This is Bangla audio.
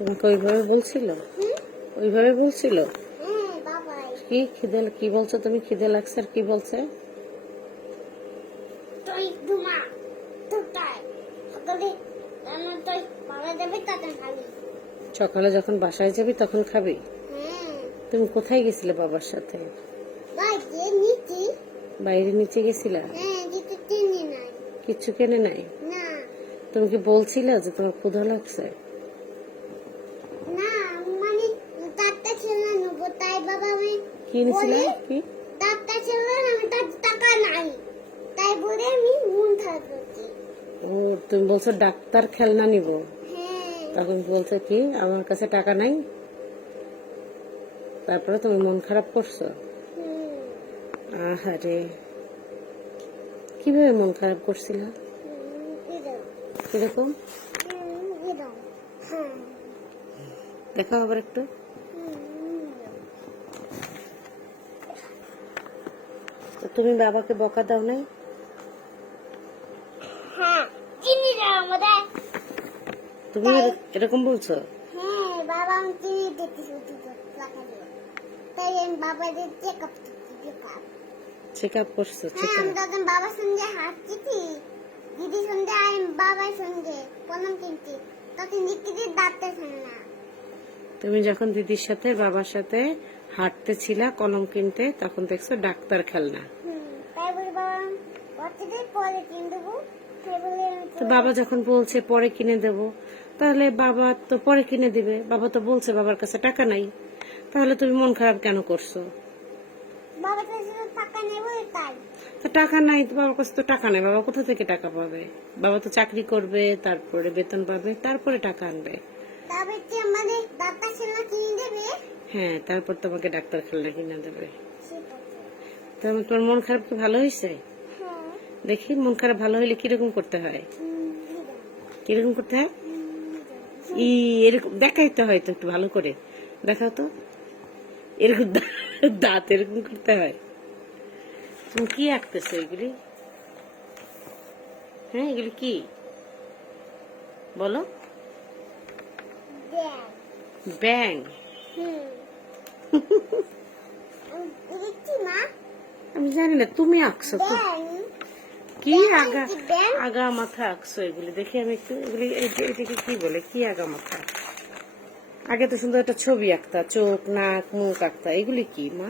তোমাকে ওইভাবে বলছিল? ওইভাবে বলছিল? কি খিদে কি বলছো তুমি? খিদে লাগছে আর কি বলছে? সকালে যখন বাসায় যাবি তখন খাবি? তুমি কোথায় গেছিলে বাবার সাথে? বাইরে নিচে। গেছিলা? হ্যাঁ কিচ্ছু কেনে নাই? তুমি কি বলছিলে যে তোমার ক্ষুধা লাগছে না মানে তারটা ছিল না নেব তাই বাবা আমি কি নিছিলে কি? তারটা ছিল না আমি টাকা নাই। তাই বলে আমি মন খারাপ করছি ও তুমি বলছো ডাক্তার খেলনা নিব। হ্যাঁ। তখন বলছে কি আমার কাছে টাকা নাই। তারপরে তুমি মন খারাপ করছ? আহারে। কীভাবে মন খারাপ করছিল? কীরকম? হ্যাঁ। দেখো আবার একটু হুম, তো তুমি বাবাকে বকা দাও নাই? হ্যাঁ তুমি এরকম বলছো? হ্যাঁ চেক আপ করছ তখন বাবার সঙ্গে হাঁটছি সঙ্গে আর বাবার সঙ্গে প্রণাম কিনছি। তখন দিদির না। তুমি যখন দিদির সাথে বাবার সাথে হাঁটতে ছিলা কলম কিনতে তখন দেখছ ডাক্তার খেলনা হুম তাই বলে বাবা বাচ্চাদের পরে কিনে দেবো তাই বলে আমি তো বাবা যখন বলছে পরে কিনে দেব তাহলে বাবা তো পরে কিনে দিবে। বাবা তো বলছে বাবার কাছে টাকা নাই। তাহলে তুমি মন খারাপ কেন করছ? তো টাকা নেই তো বাবার কাছে তো টাকা নাই। বাবা কোথা থেকে টাকা পাবে? বাবা তো চাকরি করবে তারপরে বেতন পাবে তারপরে টাকা আনবে। হ্যাঁ তারপর তোমাকে ডাক্তার খেলনা কিনে দেবে। তোমার মন খারাপ কি ভালো হয়েছে? হ্যাঁ দেখি মন খারাপ ভালো হলে কীরকম করতে হয়? কীরকম করতে হয়? ই এরকম দেখাইতে হয় তো একটু ভালো করে। দেখাও তো। এরকম দাঁত এরকম করতে হয়। তুমি কি আঁকতেছো এগুলি? হ্যাঁ এগুলি কি? বলো। ব্যাং। আমি জানি না তুমি আঁকছো তো। কি আগা আগা মাথা আঁকছো এগুলি? দেখি আমি একটু এগুলি এটাকে কি বলে? কি আগা মাথা আগে তো সুন্দর একটা ছবি আঁকতা, চোখ, নাক, মুখ আঁকতা। এগুলি কি, মা?